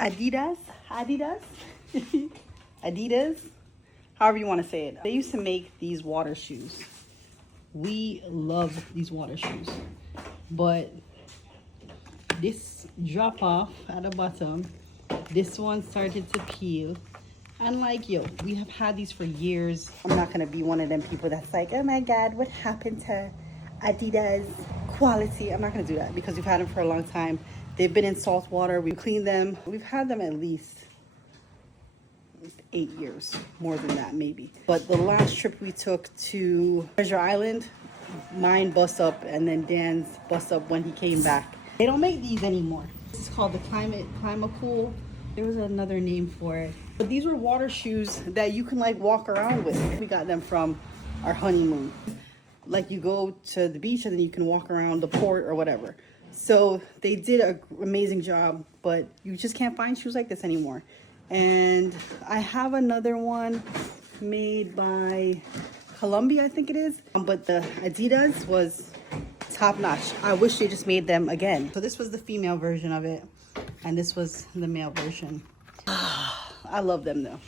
Adidas, Adidas, however you want to say it. They used to make these water shoes. We love these water shoes, but this drop off at the bottom, this one started to peel. And like, yo, we have had these for years. I'm not gonna be one of them people that's like, oh my God, what happened to Adidas quality? I'm not gonna do that because we've had them for a long time. They've been in salt water, we've cleaned them. We've had them at least 8 years, more than that maybe. But the last trip we took to Treasure Island, mine bust up and then Dan's bust up when he came back. They don't make these anymore. This is called the Climacool. There was another name for it. But these were water shoes that you can like walk around with. We got them from our honeymoon. Like you go to the beach and then you can walk around the port or whatever. So they did an amazing job, but you just can't find shoes like this anymore. And I have another one made by Columbia, I think it is. But the Adidas was top notch. I wish they just made them again. So this was the female version of it, and this was the male version. I love them though.